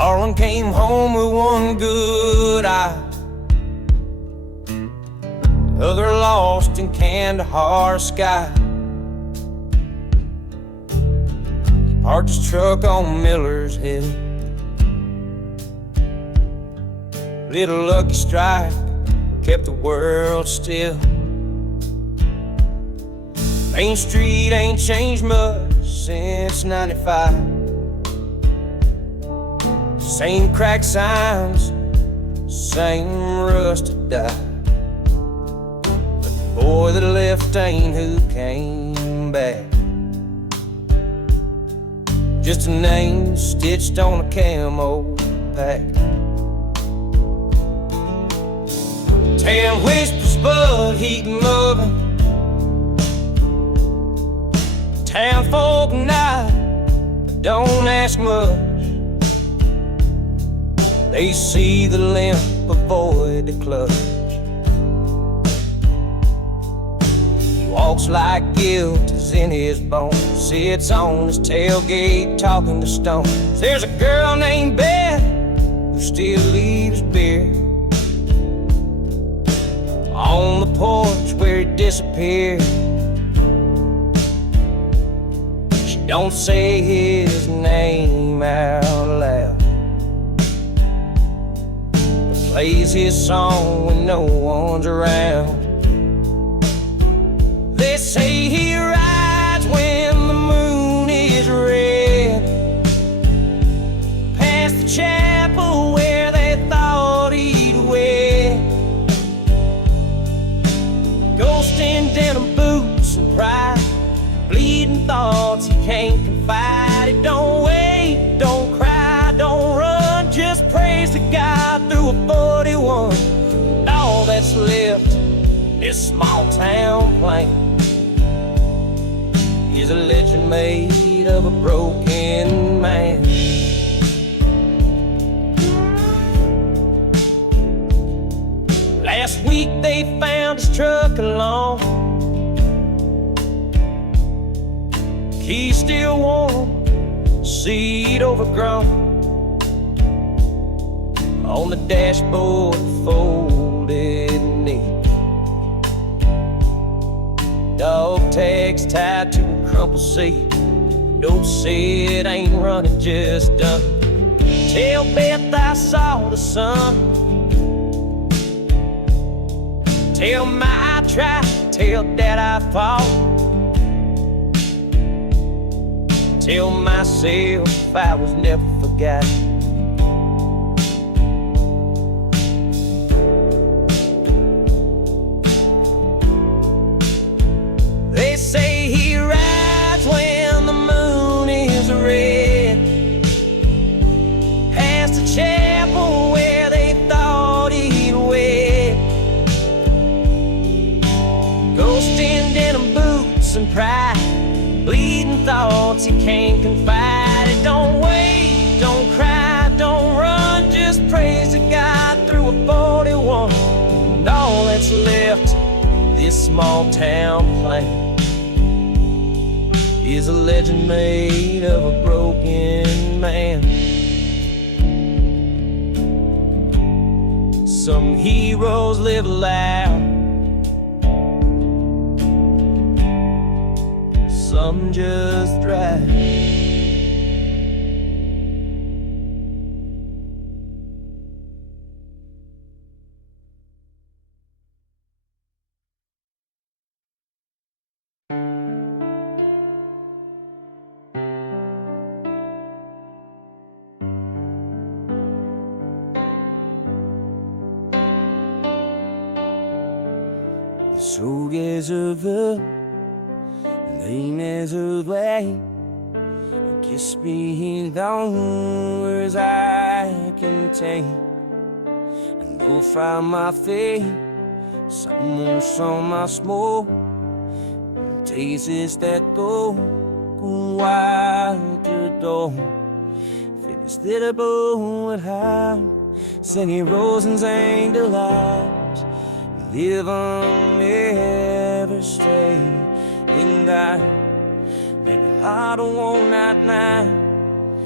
Harlan came home with one good eye, the other lost in Kandahar sky. Parked his truck on Miller's Hill. Little lucky strike kept the world still. Main Street ain't changed much since '95. Same cracked signs, same rusted die. But the boy that left ain't who came back. Just a name stitched on a camo pack. Tan whispers, bud heating loving. Town folk night, don't ask much. They see the limp, avoid the clutch. He walks like guilt is in his bones, sits on his tailgate talking to stones. There's a girl named Beth who still leaves beer on the porch where he disappeared. She don't say his name out loud, plays his song when no one's around. They say he rides when the moon is red, past the chapel where they thought he'd wed. Ghost in denim boots and pride, bleeding thoughts he can't confide. He don't wait, don't cry, don't run, just praise to God through a 41. And all that's left in this small town plain is a legend made of a broken man. Last week they found his truck alone, key still warm, seat overgrown. On the dashboard, folded knee, dog tags tied to a crumpled seat. Don't say it ain't running, just done. Tell Beth I saw the sun. Tell Ma I tried, tell Dad I fought. Tell myself I was never forgotten. They say he rides when the moon is red, past the chapel where they thought he'd wed. Ghost in denim boots and pride, bleeding thoughts he can't confide. It don't wait, don't cry, don't run, just praise to God through a 41. And all that's left this small town plain is a legend made of a broken man. Some heroes live loud, some just drive. So is over, name is away. Kiss me long as I can take, and go find my fate. Someone saw my smoke, tastes that go wild to the door. Fitness that a bow would have, singing roses and delights. Live on, never stay. And I make a heart of one night now,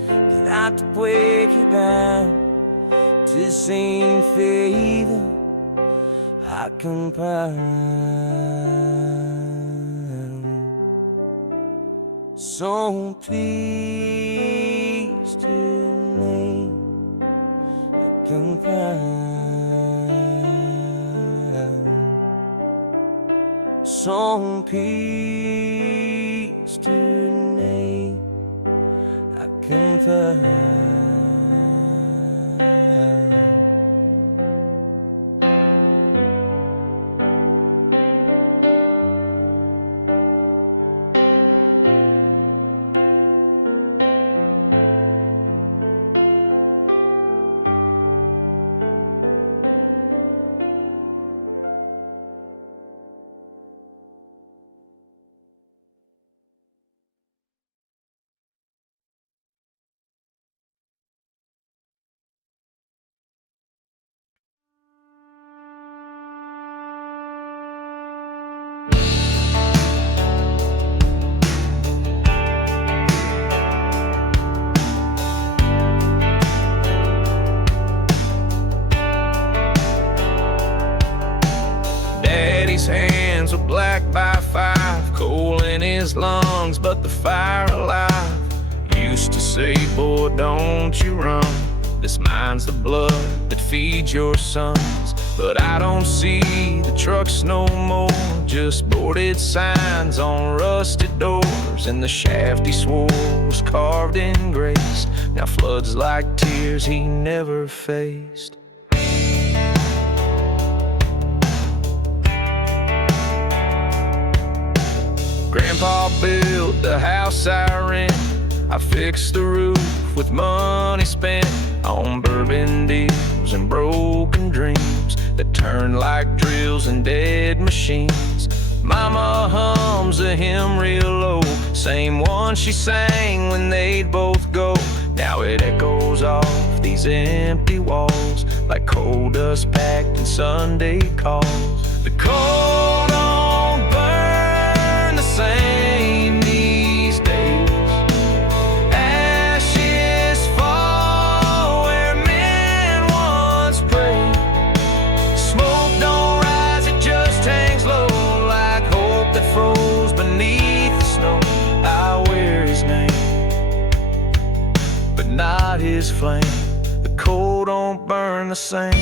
'cause got to break you down to the same favor I compound. So please to me compound. So peace to me I compound. Daddy's hands were black by 5, coal in his lungs, but the fire alive. Used to say, boy, don't you run, this mine's the blood that feeds your sons. But I don't see the trucks no more, just boarded signs on rusted doors, and the shaft he swore was carved in grace now floods like tears he never faced. Grandpa built the house I rent, I fixed the roof with money spent on bourbon deals and broken dreams that turn like drills and dead machines. Mama hums a hymn real low, same one she sang when they'd both go. Now it echoes off these empty walls like coal dust packed in Sunday calls. The coal don't burn the same these days. Ashes fall where men once prayed. Smoke don't rise, it just hangs low like hope that froze beneath the snow. I wear his name, but not his flame. The coal don't burn the same.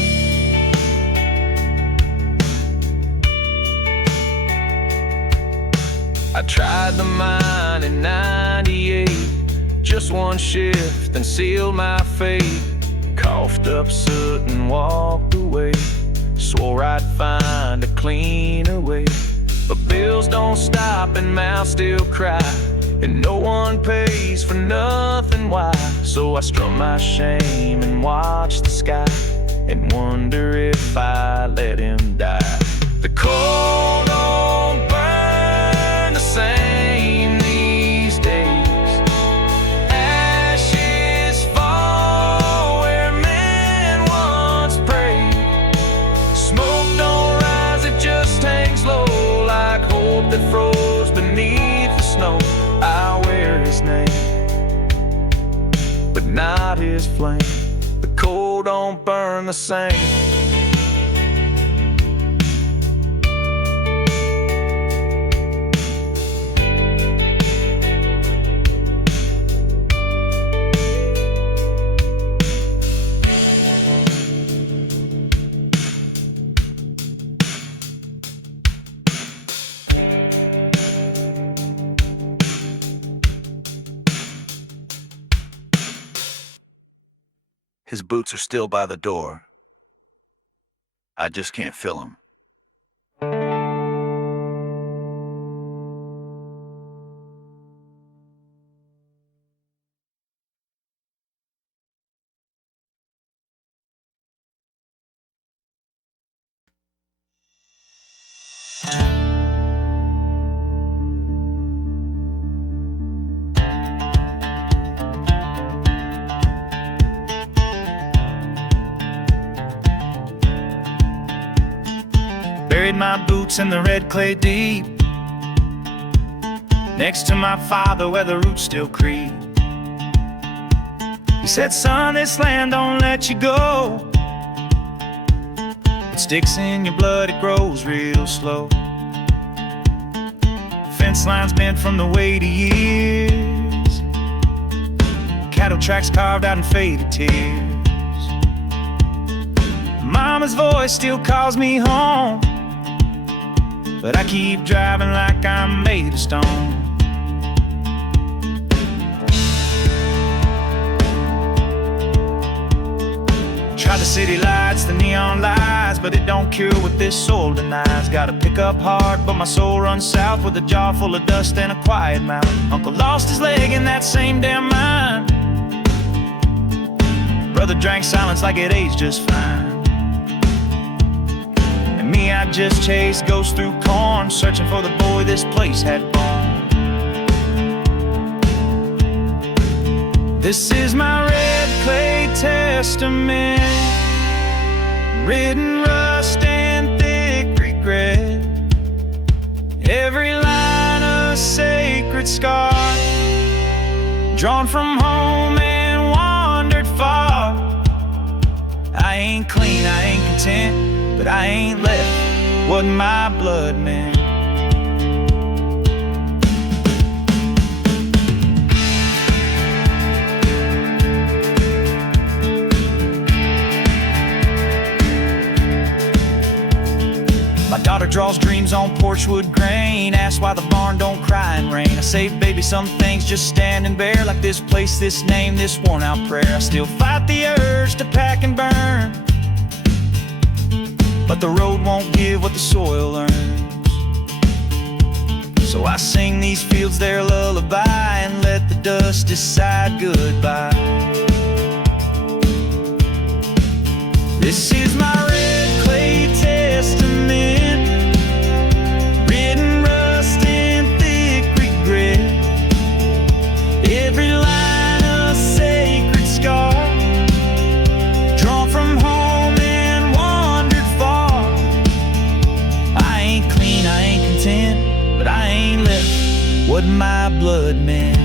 I tried the mine in '98, just one shift and sealed my fate. Coughed up soot and walked away, swore I'd find a cleaner way. But bills don't stop and mouths still cry, and no one pays for nothing. Why? So I strum my shame and watch the sky and wonder if I let him die. The coal don't burn the same these days. Ashes fall where men once prayed. Smoke don't rise, it just hangs low like hope that froze beneath the snow. I wear his name, but not his flame. The coal don't burn the same. His boots are still by the door. I just can't fill them. Buried my boots in the red clay deep, next to my father where the roots still creep. He said, son, this land don't let you go. It sticks in your blood, it grows real slow. Fence lines bent from the weight of years, cattle tracks carved out in faded tears. Mama's voice still calls me home, but I keep driving like I'm made of stone. Try the city lights, the neon lights, but it don't cure what this soul denies. Gotta pick up hard, but my soul runs south with a jaw full of dust and a quiet mouth. Uncle lost his leg in that same damn mine. Brother drank silence like it aged just fine. And me, I just chased ghosts through corn, searching for the boy this place had born. This is my red clay testament, ridden rust and thick regret. Every line a sacred scar, drawn from home and wandered far. I ain't clean, I ain't content, but I ain't left what my blood meant. My daughter draws dreams on porchwood grain, asks why the barn don't cry in rain. I say, baby, some things just standing bare, like this place, this name, this worn out prayer. I still fight the urge to pack and burn, but the road won't give what the soil earns. So I sing these fields their lullaby and let the dust decide goodbye. This is my red clay testament, ridden rust and thick regret. Every line a sacred scar, drawn from home and wandered far. I ain't clean, I ain't content, but I ain't left what my blood meant.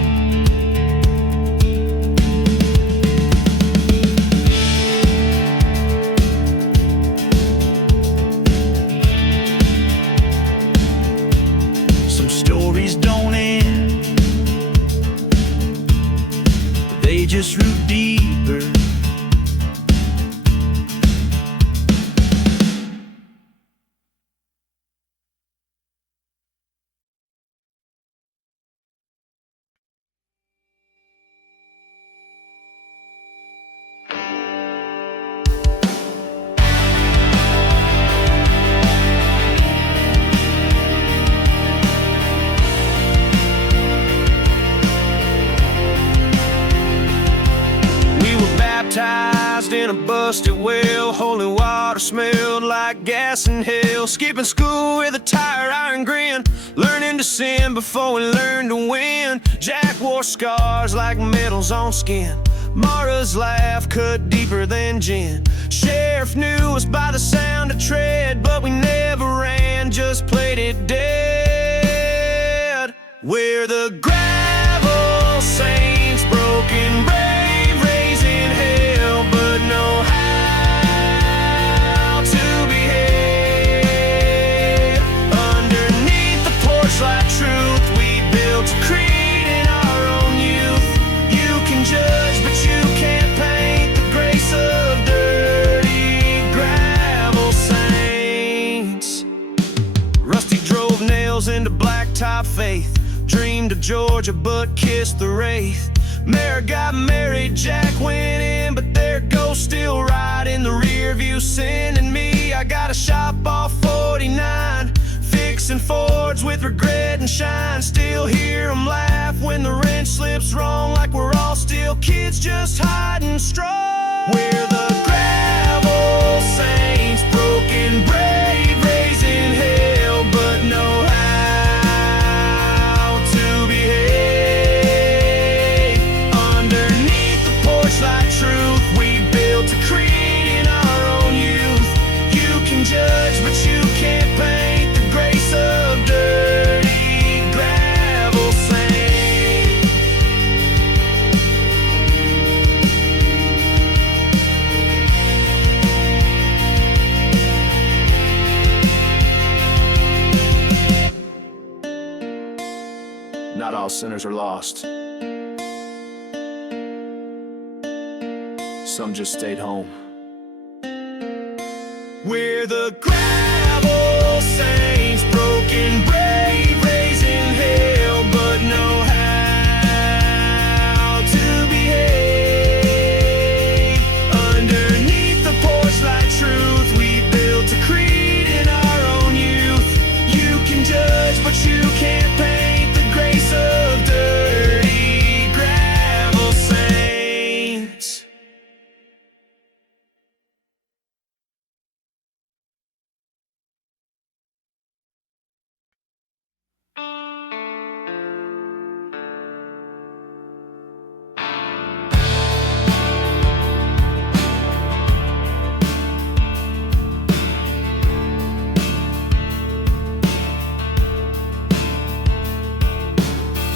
Don't end, they just root deeper. Baptized in a busted well, holy water smelled like gas and hell. Skipping school with a tire iron grin, learning to sin before we learned to win. Jack wore scars like medals on skin, Mara's laugh cut deeper than gin. Sheriff knew us by the sound of tread, but we never ran, just played it dead. We're the gravel saints, broken bread, into blacktop faith. Dreamed of Georgia but kissed the wraith. Mary got married, Jack went in, but their ghost still right in the rear view, sending me. I got a shop off 49, fixing Fords with regret and shine. Still hear them laugh when the wrench slips wrong, like we're all still kids just hiding strong. We're the gravel saints, broken brave, raising hell, but know how to behave. Underneath the porch like truth, we built a creed in our own youth. You can judge, but you can't paint the grace of dirty gravel saint. sinners are lost. Some just stayed home. We're the gravel saints, broken, brave, raising hell, but know how to behave. Underneath the porch light truth, we built a creed in our own youth. You can judge, but you can't paint the grace of dirty gravel saints.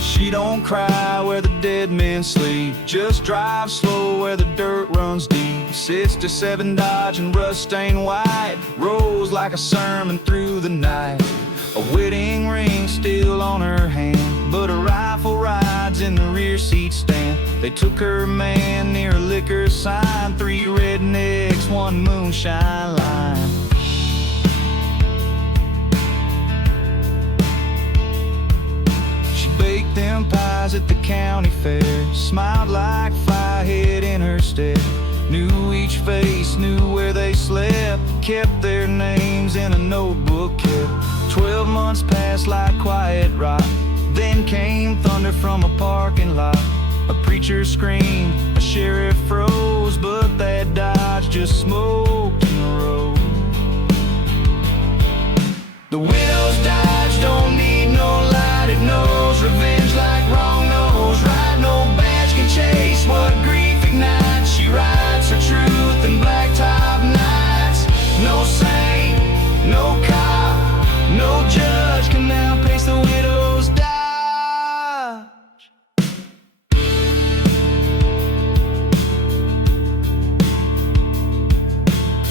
She don't cry where the dead men sleep, just drive slow where the dirt runs deep. 67 Dodge and rust stained white, rolls like a sermon through the night. A wedding ring still on her hand, but a rifle rides in the rear seat stand. They took her man near a liquor sign, 3 rednecks, 1 moonshine line. Baked them pies at the county fair, smiled like Firehead in her step. Knew each face, knew where they slept, kept their names in a notebook kept. 12 months passed like quiet rock, then came thunder from a parking lot. A preacher screamed, a sheriff froze, but that Dodge just smoked in the road. The widow's Dodge don't need no light, it knows revenge like wrong knows right. No badge can chase what grief ignites. She rides her truth in blacktop nights. No saint, no cop, no judge can now pace the widow's Dodge.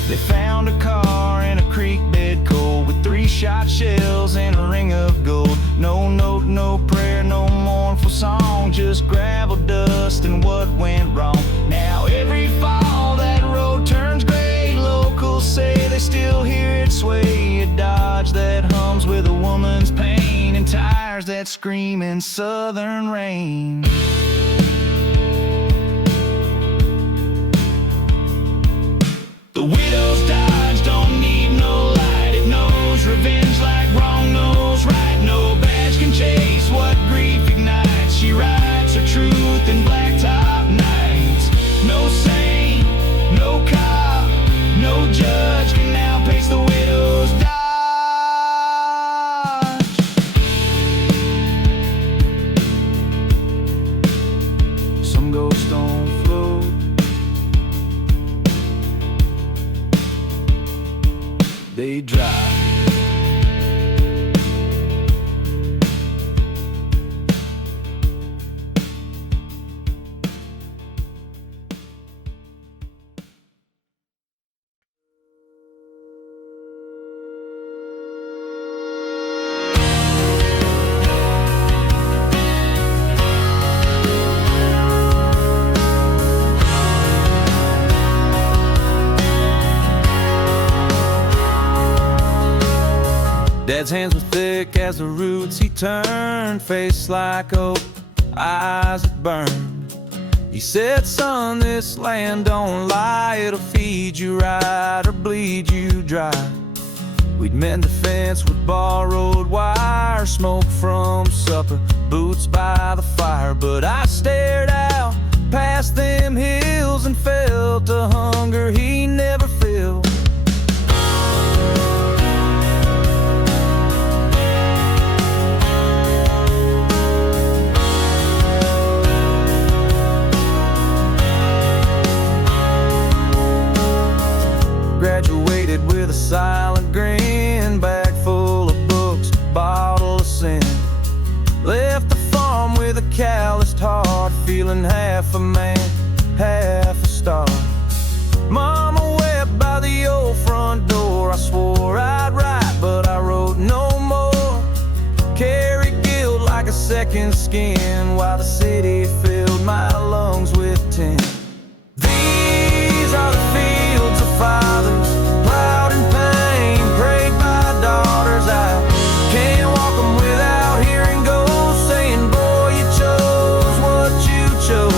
They found a car in a creek bed cold, with 3 shot shells and a ring of gold. No note, no prayer, no mournful song, just gravel dust and what went wrong. Now every fall that road turns gray, locals say they still hear it sway. A Dodge that hums with a woman's pain, and tires that scream in southern rain. The widow's Dodge don't need no light, it knows revenge like wrong knows right. No badge can chase what grief ignites. She rides her truth in blacktop nights. No saint, no cop, no judge can now pace the widow's Dodge. Some ghosts don't float, they drive. Dad's hands were thick as the roots he turned, face like oak, eyes that burn. He said, son, this land don't lie, it'll feed you right or bleed you dry. We'd mend the fence with borrowed wire, smoke from supper, boots by the fire. But I stared out past them hills and felt a hunger he never felt. Graduated with a silent grin, bag full of books, bottle of sin. Left the farm with a calloused heart, feeling half a man, half a star. Mama wept by the old front door. I swore I'd write, but I wrote no more. Carried guilt like a second skin. skin, while the city filled my lungs with tin. These are the fields of fathers, plowed in pain, prayed by daughters. I can't walk them without hearing ghosts saying, boy, you chose what you chose.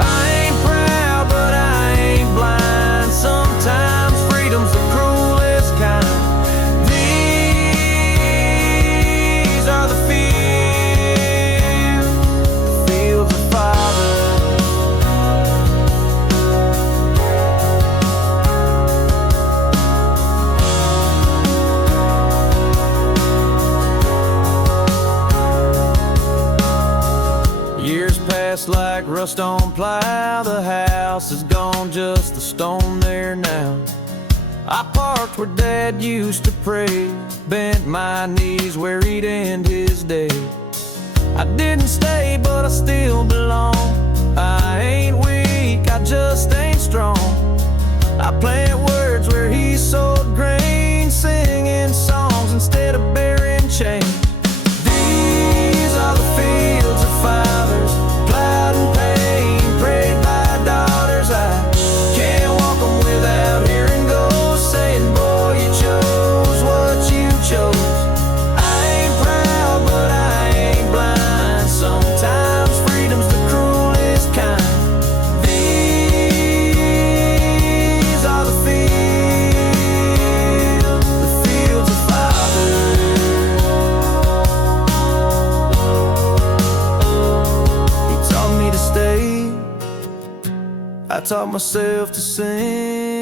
I ain't proud, but I ain't blind. Sometimes freedom's the cruelest kind. These are the fields of fathers. Years pass like rust on plow. The house is gone, just the stone there now. I parked where Dad used to pray, bent my knees where he'd end his day. I didn't stay, but I still belong. I ain't weak, I just ain't strong. I plant words where he sowed grain, singing songs instead of bearing chains. These are the fields of fathers, plowed in pain, prayed by daughters. I can't walk them without hearing ghosts saying, boy, you chose what you chose. I ain't proud, but I ain't blind. Sometimes freedom's the cruelest kind. These are the fields of fathers. He taught me to stay, I taught myself to sing.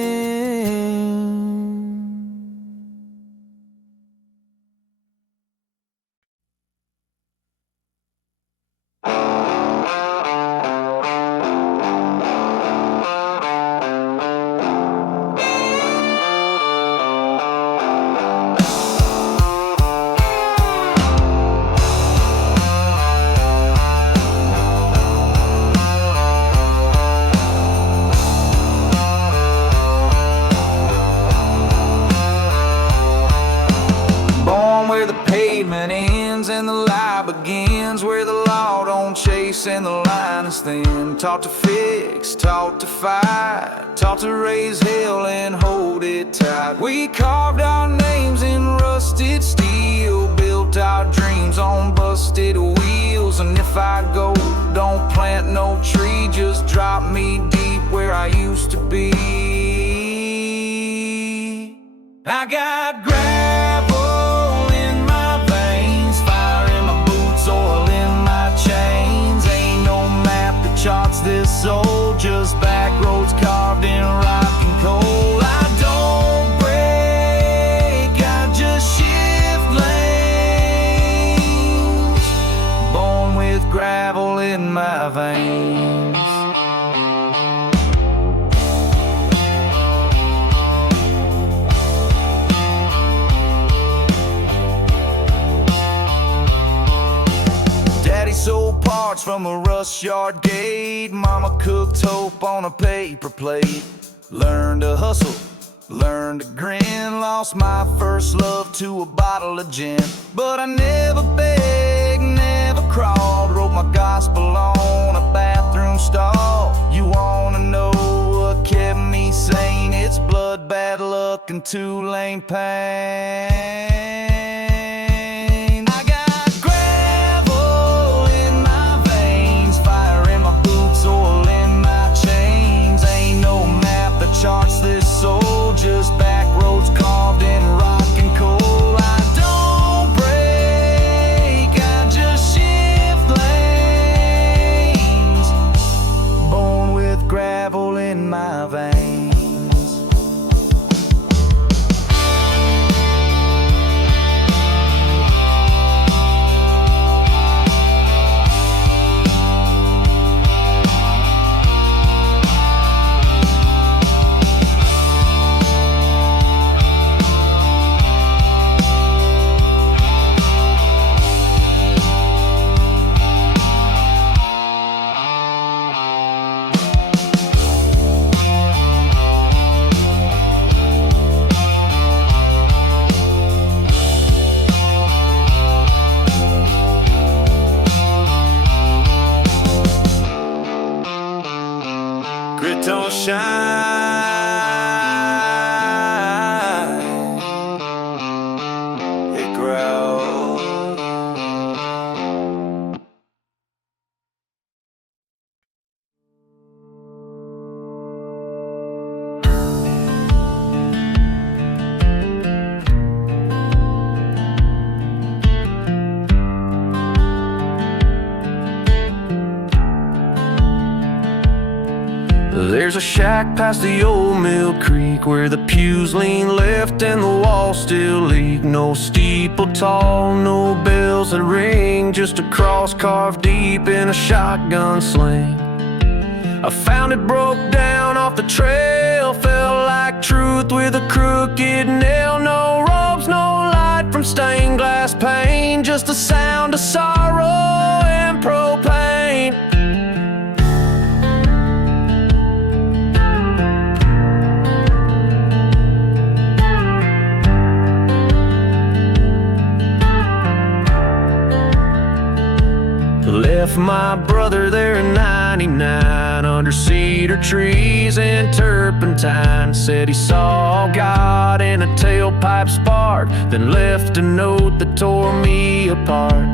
Born where the pavement ends and the lie begins, where the law don't chase and the line is thin. Taught to fix, taught to fight, taught to raise hell and hold it tight. We carved our names in rusted steel, built our dreams on busted wheels. And if I go, don't plant no tree, just drop me deep where I used to be. I got gravel in my veins, fire in my boots, oil in my chains. Ain't no map that charts this soul, just back roads carved in rock and coal. I don't break, I just shift lanes. Born with gravel in my veins. Sold parts from a rust yard gate. Mama cooked hope on a paper plate. Learned to hustle, learned to grin. Lost my first love to a bottle of gin. But I never begged, never crawled. Wrote my gospel on a bathroom stall. You wanna know what kept me sane? It's blood, bad luck, and two-lane pain. Charts this soul, just back roads carved in rock and coal. I don't break, I just shift lanes. Born with gravel in my veins. don't shine, it growls. There's a shack past the old mill creek where the pews lean left and the walls still leak. No steeple tall, no bells that ring, just a cross carved deep in a shotgun sling. I found it broke down off the trail, felt like truth with a crooked nail. No ropes, no light from stained glass pane, just the sound of sorrow and propane. Left my brother there in '99 under cedar trees and turpentine. Said he saw God in a tailpipe spark, then left a note that tore me apart.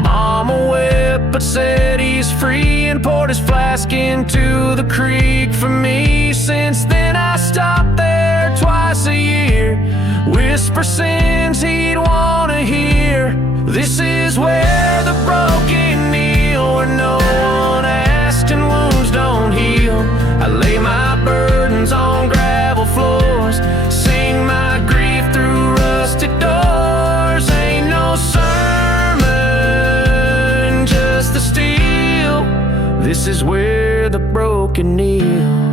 Mama wept but said he's free and poured his flask into the creek for me. Since then I stopped there twice a year, whisper sins he'd wanna hear. This is where the broken kneel, where no one asks and wounds don't heal. I lay my burdens on gravel floors, sing my grief through rusted doors. Ain't no sermon, just the steel. This is where the broken kneel.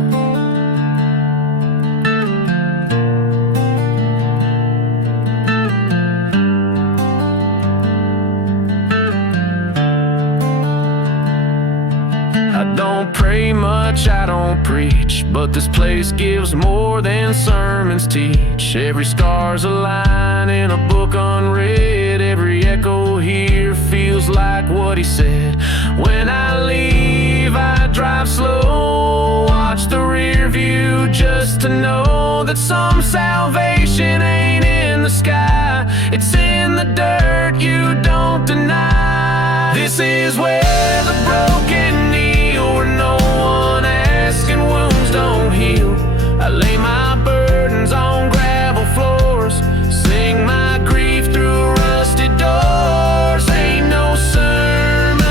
I don't pray much, I don't preach, but this place gives more than sermons teach. Every scar's a line in a book unread. Every echo here feels like what he said. When I leave, I drive slow, watch the rear view just to know that some salvation ain't in the sky. It's in the dirt you don't deny. This is where the broken kneel, where no one asks and wounds don't heal. I lay my burdens on gravel floors, sing my grief through rusted doors. Ain't no sermon,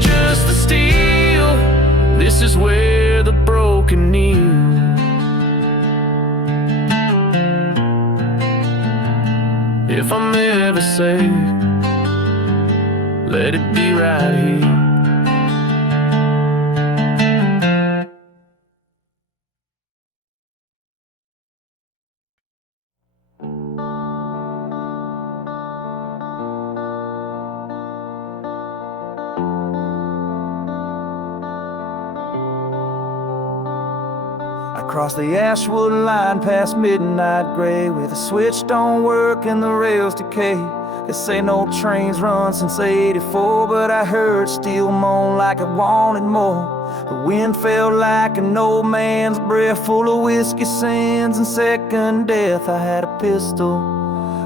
just the steel. This is where the broken kneel. If I'm ever saved, let it be right here. Across the Ashwood line past midnight gray, where the switch don't work and the rails decay. They say no trains run since '84, but I heard steel moan like it wanted more. The wind felt like an old man's breath, full of whiskey sands and second death. I had a pistol,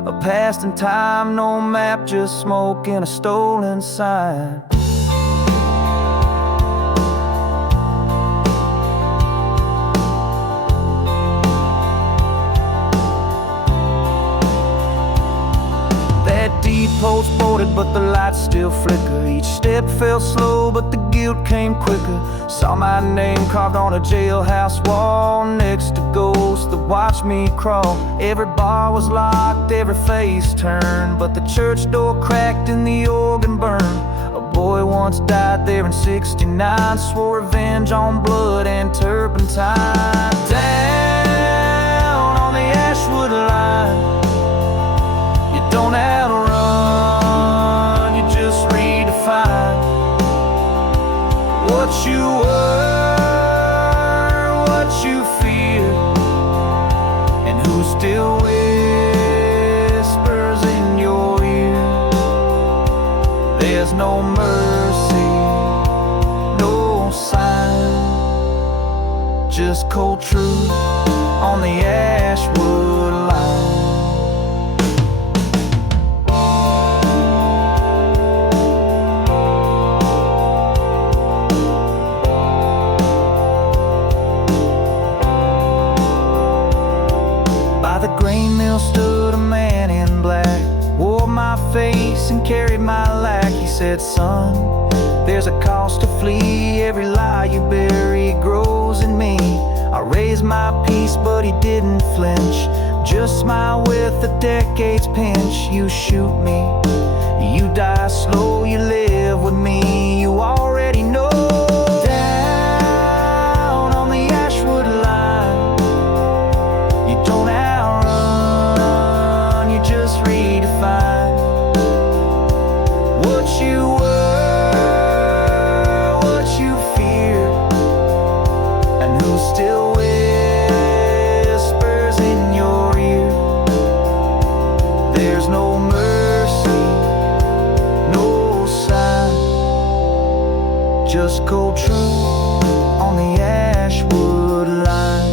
a past in time, no map, just smoke and a stolen sign. Post boarded, but the lights still flicker. Each step felt slow, but the guilt came quicker. Saw my name carved on a jailhouse wall, next to ghosts that watched me crawl. Every bar was locked, every face turned, but the church door cracked and the organ burned. A boy once died there in '69, swore revenge on blood and turpentine. Down on the Ashwood line, you don't have to run, you just redefine what you were, what you fear, and who still whispers in your ear. There's no mercy, no sign, just cold truth on the Ashwood line. By the grain mill stood a man in black, wore my face and carried my lack. He said, son, there's a cost to flee. Every lie you bury grows in me. I raised my piece, but he didn't flinch. Just smile with a decade's pinch. You shoot me, you die slow, you live with me. You already know. Down on the Ashwood line, you don't outrun, you just redefine what you were, what you fear, and who still whispers in your ear. There's no mercy, no sign, just cold truth on the Ashwood line.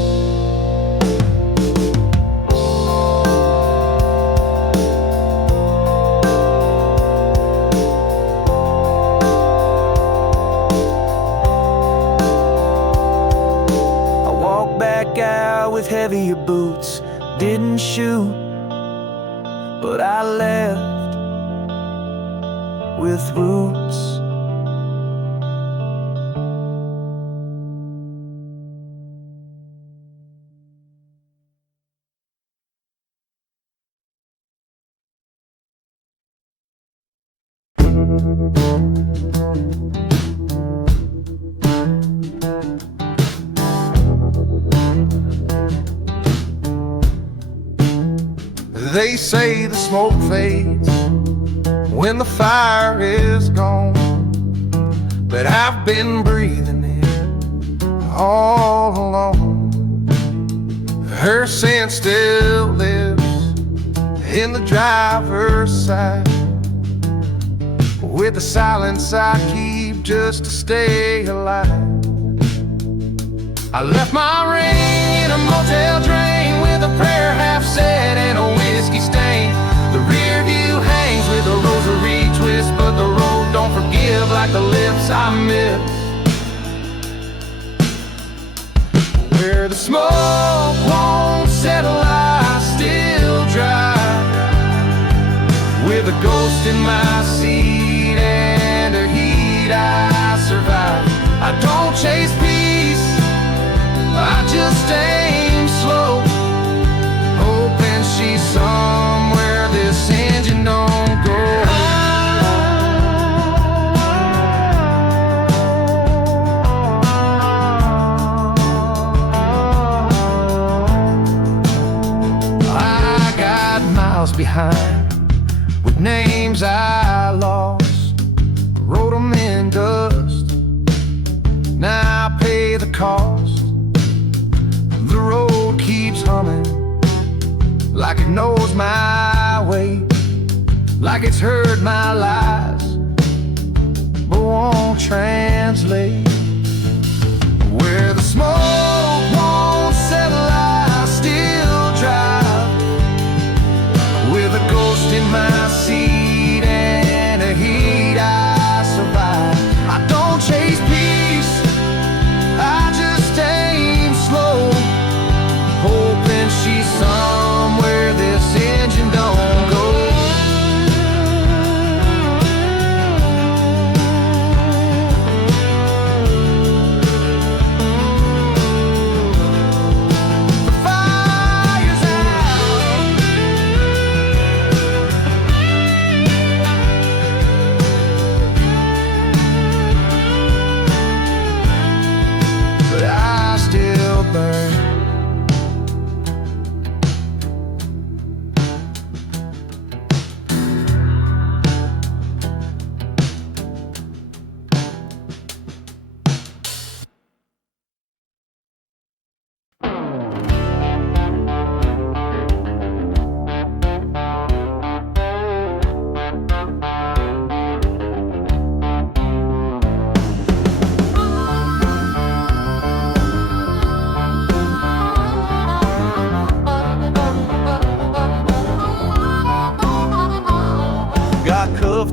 Back out with heavier boots, didn't shoot, but I left with roots. They say the smoke fades when the fire is gone, but I've been breathing it all along. Her scent still lives in the driver's side, with the silence I keep just to stay alive. I left my ring in a motel drain with a prayer half said and a whiskey stain. The rear view hangs with a rosary twist, but the road don't forgive like the lips I miss. Where the smoke won't settle, I still drive with a ghost in my seat and a heat I survive. I don't chase peace, I just aim slow, hoping she's somewhere this engine don't go. I got miles behind with names I lost, wrote them in dust, now I pay the cost. The road keeps humming like it knows my way, like it's heard my lies but won't translate. Where the smoke won't settle, I still drive with a ghost in my seat and a heat I survive. I don't chase peace, I just aim slow, hoping she's somewhere this engine don't go.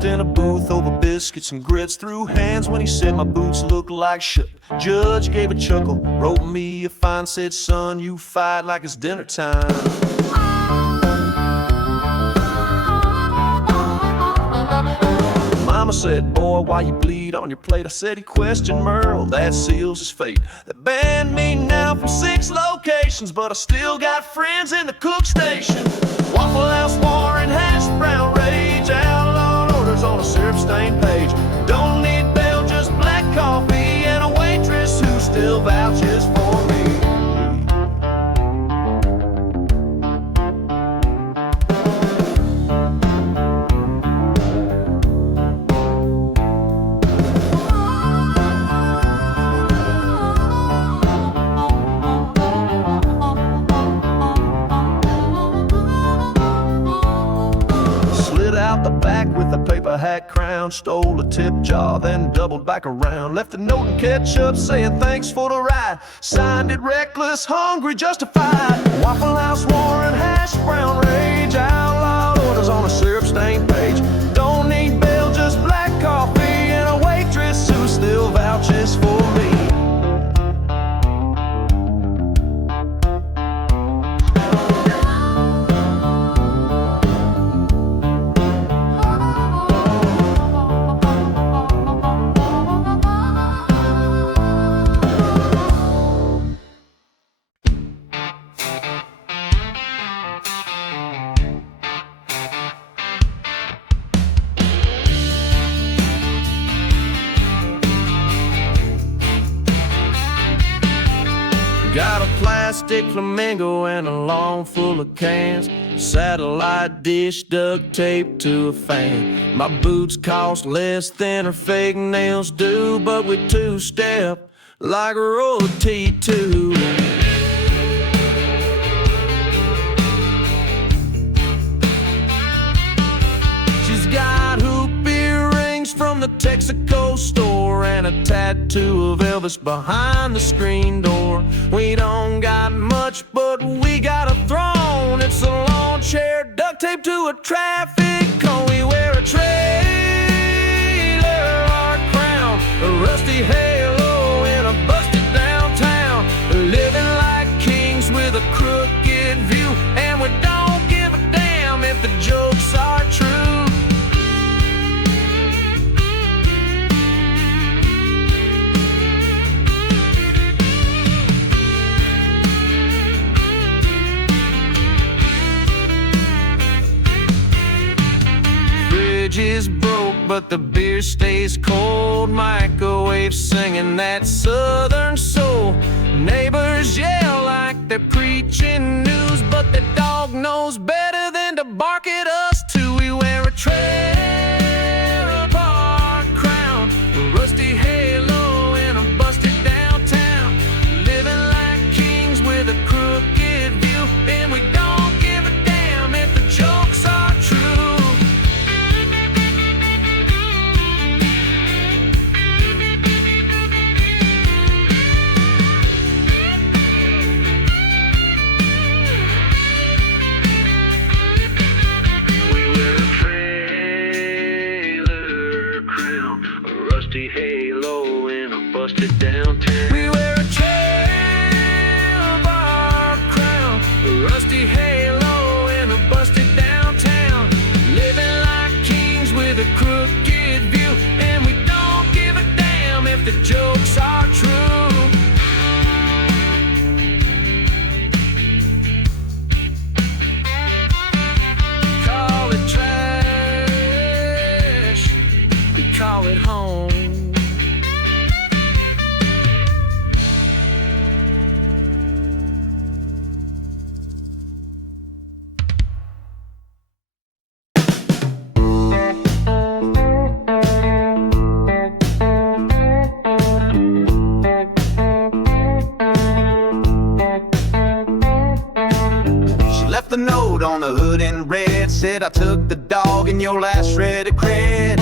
Worked in a booth over biscuits and grits, threw hands when he said my boots looked like shit. Judge gave a chuckle, wrote me a fine, said, son, you fight like it's dinner time. Mama said, boy, why you bleed on your plate? I said, he questioned Merle, that seals his fate. They banned me now from 6 locations, but I still got friends in the cook station. Waffle House war and hash brown rage, outlawed orders on a syrup-stained page. Don't need bail, just black coffee, and a waitress who still vouches for me. Out the back with a paper hat crown, stole a tip jar, then doubled back around. Left a note and ketchup saying thanks for the ride. Signed it reckless, hungry, justified. Waffle House war and hash brown rage, outlawed orders on a syrup-stained page. Don't need bail, just black coffee, and a waitress who still vouches for me. Got a plastic flamingo and a lawn full of cans, satellite dish duct taped to a fan. My boots cost less than her fake nails do, but we two-step like a roll of T2. She's got hoop earrings from the Texaco store and a tattoo of Elvis behind the screen door. We don't got much, but we got a throne. It's a lawn chair duct taped to a traffic cone. We wear a trailer, our crown, a rusty halo in a busted downtown. Living like kings with a crooked view, and we don't give a damn if the jokes are true. Is broke, but the beer stays cold. Microwave singing that southern soul. Neighbors yell like they're preaching news, but the dog knows better than to bark at us too. We wear a trailer park crown, a rusty halo in a busted downtown. Living like kings with a crooked view, and we don't give a damn if the jokes are true. Halo in a busted downtown. We wear a trailer bar crown, a rusty halo in a busted downtown. Living like kings with a crooked view, and we don't give a damn if the jokes are true. Call it trash, we call it home. The note on the hood in red said, I took the dog in your last shred of cred.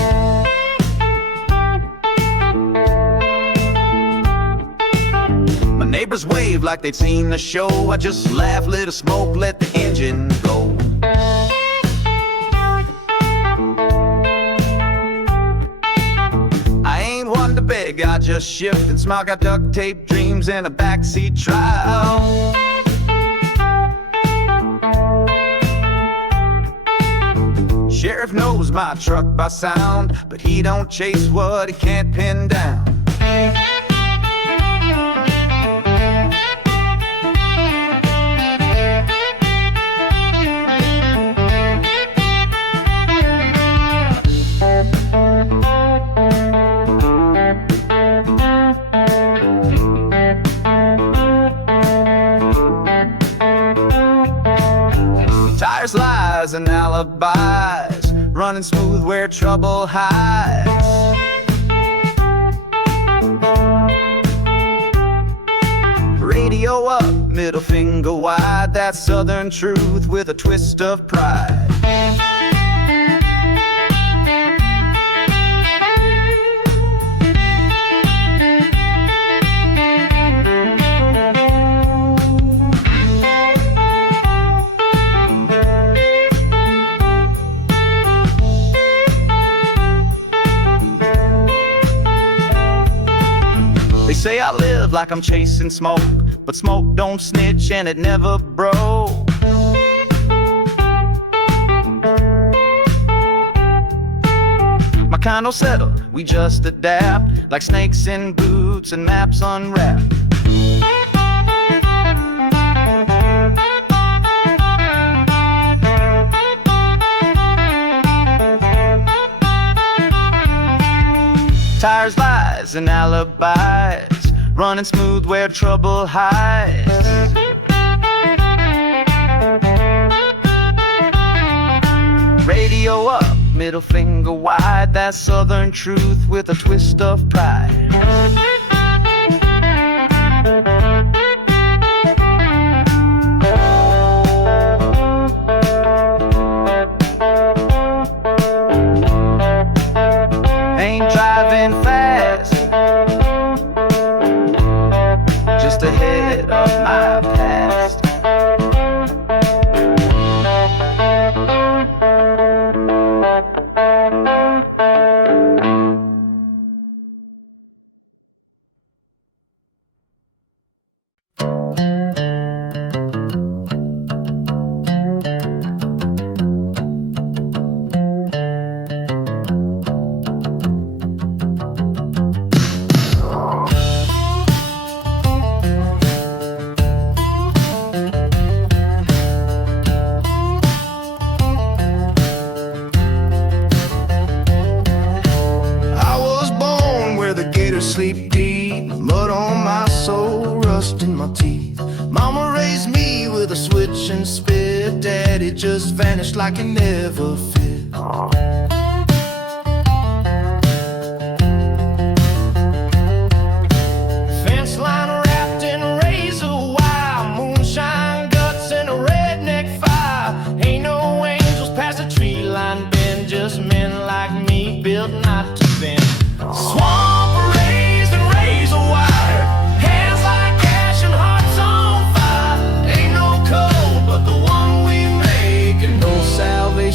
My neighbors waved like they'd seen the show. I just laughed, lit a smoke, let the engine go. just shifting. Smile got duct tape dreams and a backseat trial. Sheriff knows my truck by sound, but he don't chase what he can't pin down. Tires, lies, and alibis, running smooth where trouble hides. Radio up, middle finger wide, that's Southern truth with a twist of pride. They say I live like I'm chasing smoke, but smoke don't snitch and it never broke. My kind don't settle, we just adapt, like snakes in boots and maps unwrapped. Tires, lies, and alibis, running smooth where trouble hides. Radio up, middle finger wide, that's Southern truth with a twist of pride. Ain't driving fast, just ahead of my past. Sleep deep, mud on my soul, rust in my teeth. Mama raised me with a switch and spit. Daddy just vanished like he never fit. Fence line wrapped in razor wire, moonshine guts and a redneck fire. Ain't no angels past the tree line bend, just men like me built not to bend. Swamp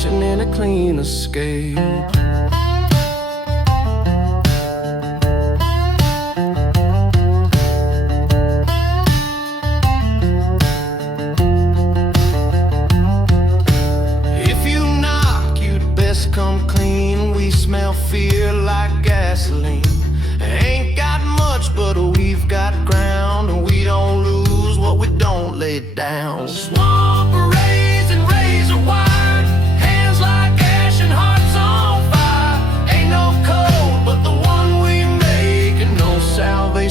in a clean escape. If you knock, you'd best come clean. We smell fear like gasoline. Ain't got much, but we've got ground, and we don't lose what we don't lay down. Swamp raised and razor wire,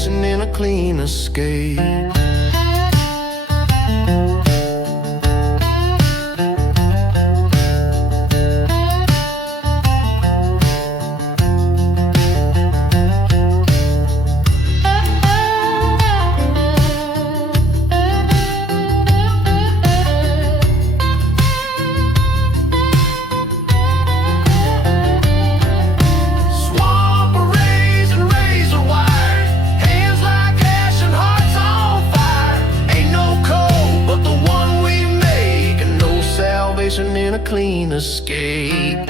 in a clean escape. In a clean escape.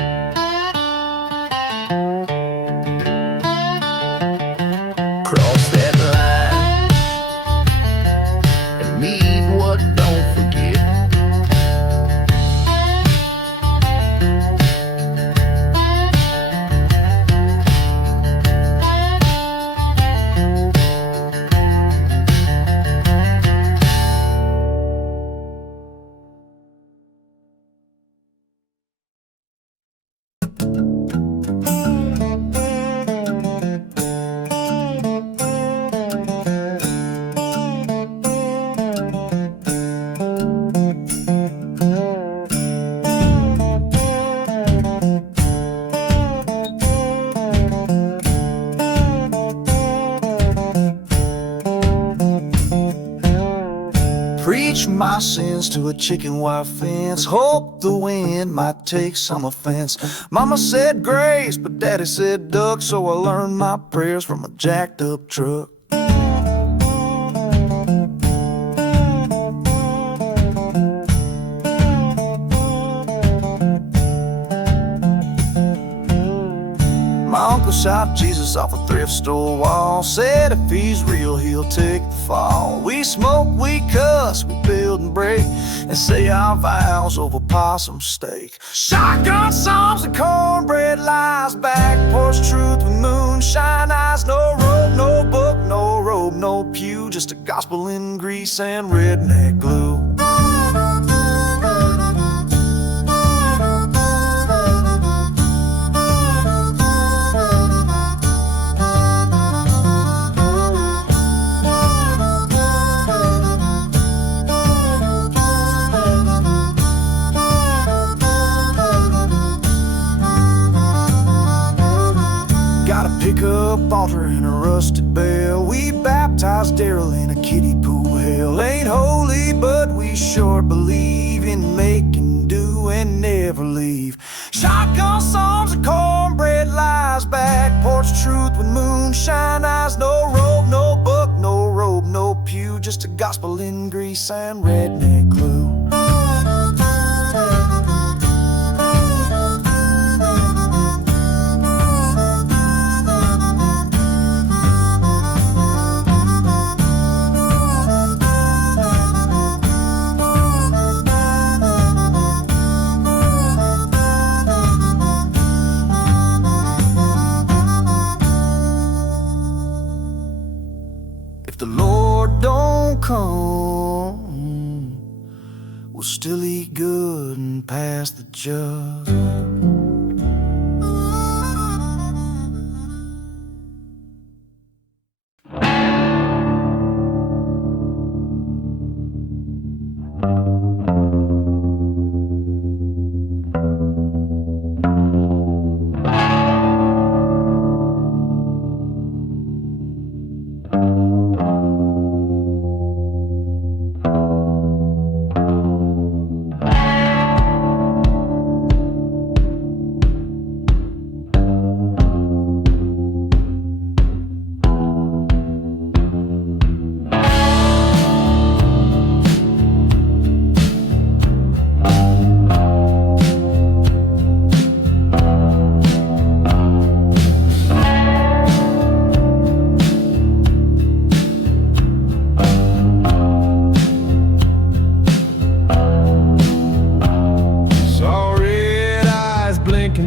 Teach my sins to a chicken wire fence. Hope the wind might take some offense. Mama said grace, but daddy said duck, so I learned my prayers from a jacked up truck. My uncle shot Jesus off a thrift store wall. Said if he's real, he'll take the fall. We smoke, we cuss, we build and break, and say our vows over possum steak. Shotgun songs and cornbread lies, back porch truth with moonshine eyes. No rope, no book, no robe, no pew, just a gospel in grease and redneck glue. Pickup altar and a rusted bell. We baptized Daryl in a kiddie pool. Hell ain't holy, but we sure believe in making do and never leave. Shotgun songs and cornbread lies, back porch truth with moonshine eyes. No robe, no book, no robe, no pew, just a gospel in grease and redneck glue. If the Lord don't come, we'll still eat good and pass the jug.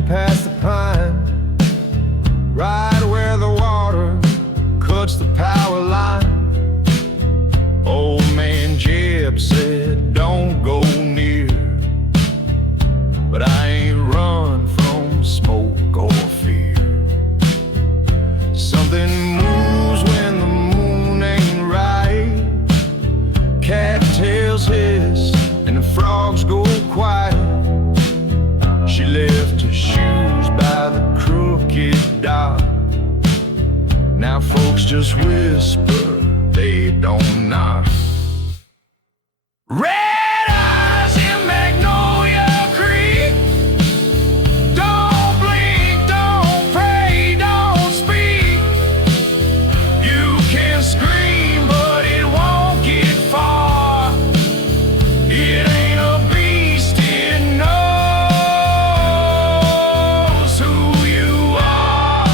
Past the pine, right where the water cuts the power line. Old man Jeb said don't go near, but I ain't run from smoke or fear. Something moves when the moon ain't right, cattails hiss and the frogs go quiet. She left her shoes by the crooked dock. Now folks just whisper, they don't knock. Red eyes in Magnolia Creek. Don't blink, don't pray, don't speak. You can scream, but it won't get far. It ain't a beast, it knows who you are.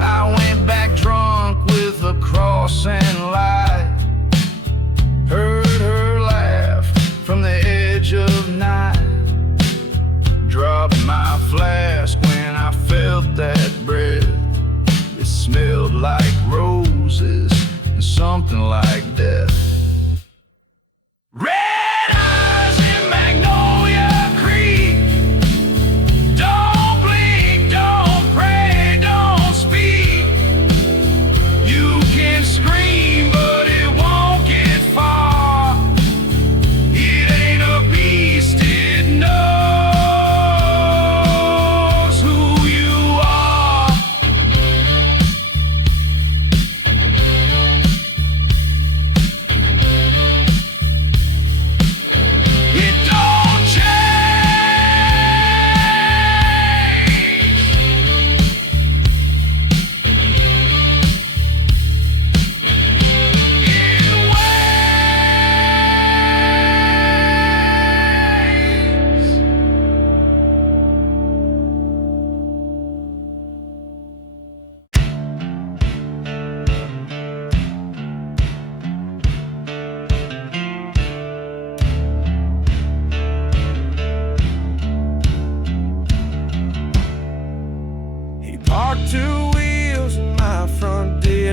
I went back drunk with a cross and light. Heard her laugh from the edge of night. Dropped my flask when I felt that breath. It smelled like roses and something like death. Red eyes in Magnolia Creek. Don't blink, don't pray, don't speak. You can scream, but it won't get far. It ain't a beast, it knows who you are.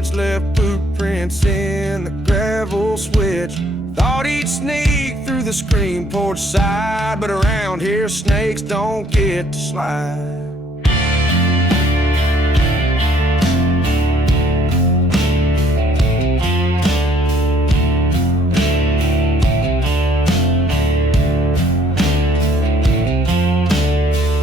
switch, left footprints in the gravel switch. Thought he'd sneak through the screen porch side, but around here snakes don't get to slide.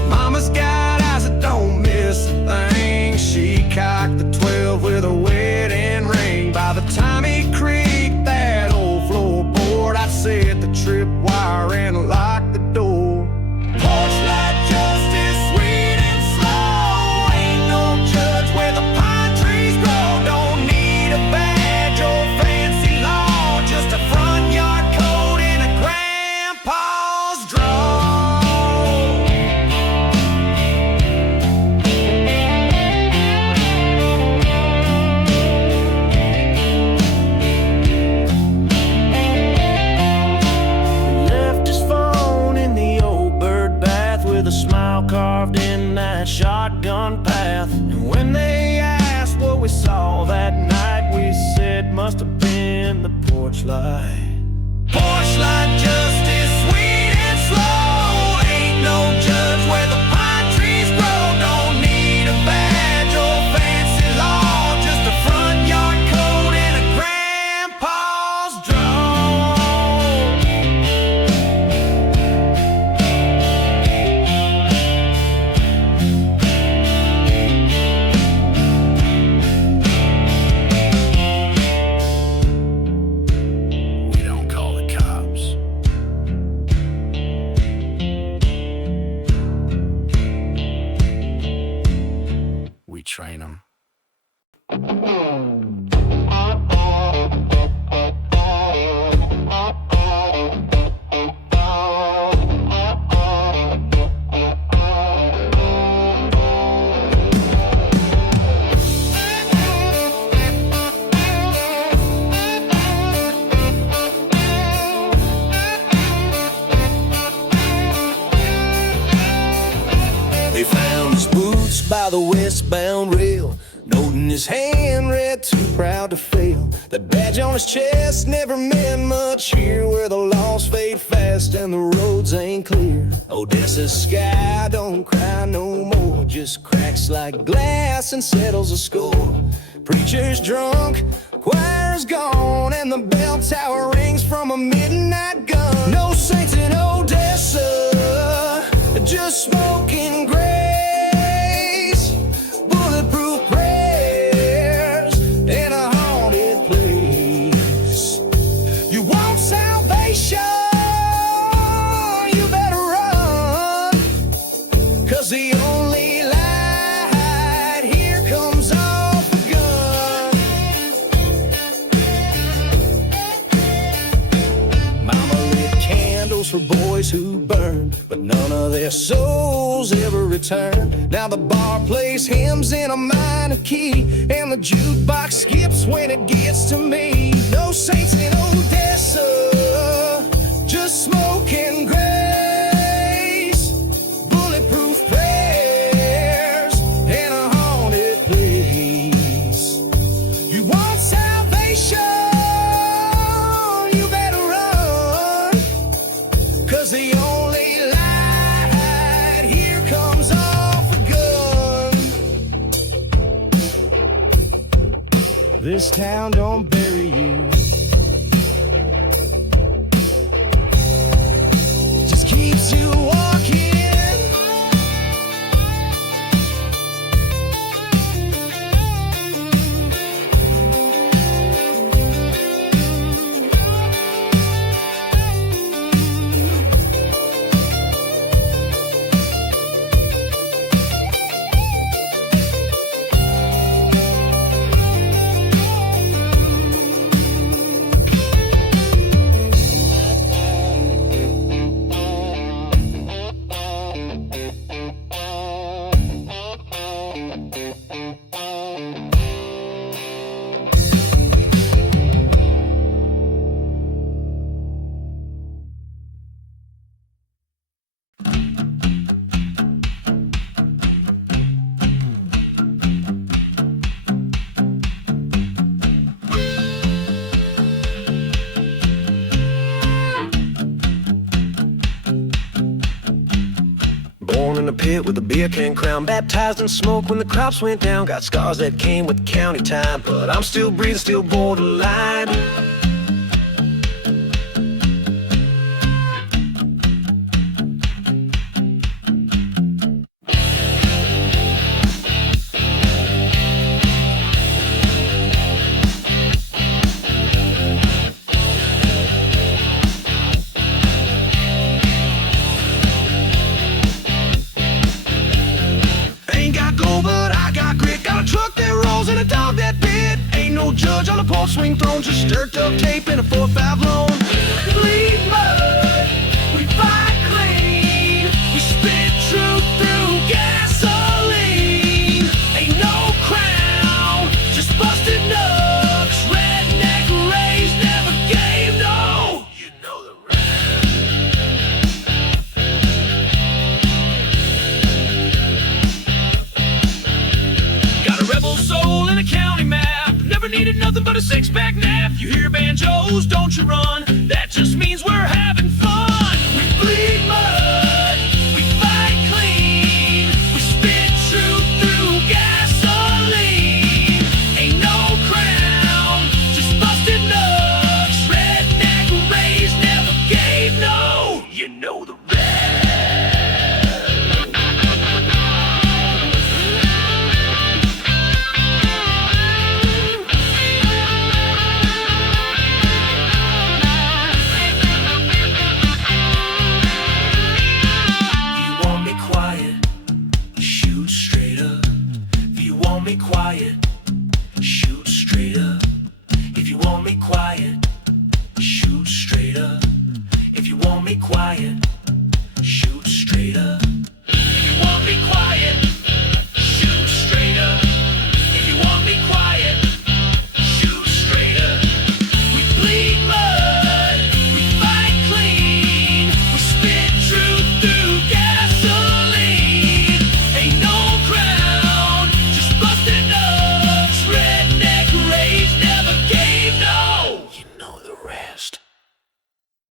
Mama's got eyes that don't miss a thing. She cocked the 12 with a wedding ring. By the time he creaked that old floorboard, I set the tripwire and locked the door. Porch light justice, sweet and slow. Ain't no judge where the pine trees grow. Don't need a badge or fancy law, just a front yard code and a grandpa's draw. Carved in that shotgun path. And when they asked what we saw that night, we said must have been the porch light. Porch light justice, sweet and slow. Ain't no judge where the pine trees grow. Don't need a badge or fancy law, just a front yard code and a grandpa's draw. Train them. They found his boots by the westbound rail, note in his hand read too proud to fail. The badge on his chest never meant much here, where the laws fade fast and the roads ain't clear. Odessa's sky don't cry no more, just cracks like glass and settles a score. Preacher's drunk, choir's gone, and the bell tower rings from a midnight gun. No saints in Odessa, just smoking grace, bulletproof prayers in a haunted place. You want salvation, you better run, 'cause the only light here comes off a gun. Mama lit candles for boys who burned, but none of their souls ever returned. Now the bar plays hymns in a minor key, and the jukebox skips when it gets to me. No saints in Odessa, just smoking grace, bulletproof prayers in a haunted place. You want salvation, you better run, 'cause the only light here comes off a gun. This town don't bury you, just keeps you walking. in the pit with a beer can crown. Baptized in smoke when the crops went down. Got scars that came with county time, but I'm still breathing, still borderline. Ain't got gold, but I got grit. Got a truck that rolls and a dog that bit. Ain't no judge on a pole swing throne, just stirred up tape in a 4-5 loan. Bleed mud, we fight clean. We spit truth through gasoline. Ain't no crown, just busted knucks. Redneck raised, never gave no. You know the Got a rebel soul and a county map. Never needed nothing but a 6-pack nap. You hear banjos, don't you run. That just means we're having fun. We bleed mud, we fight clean. We spit truth through gasoline. Ain't no crown, just busted nuts. Redneck raised, never gave no. You know the shoot straight up. If you want me quiet, shoot straight up. If you want me quiet, shoot straight up. If you want me quiet,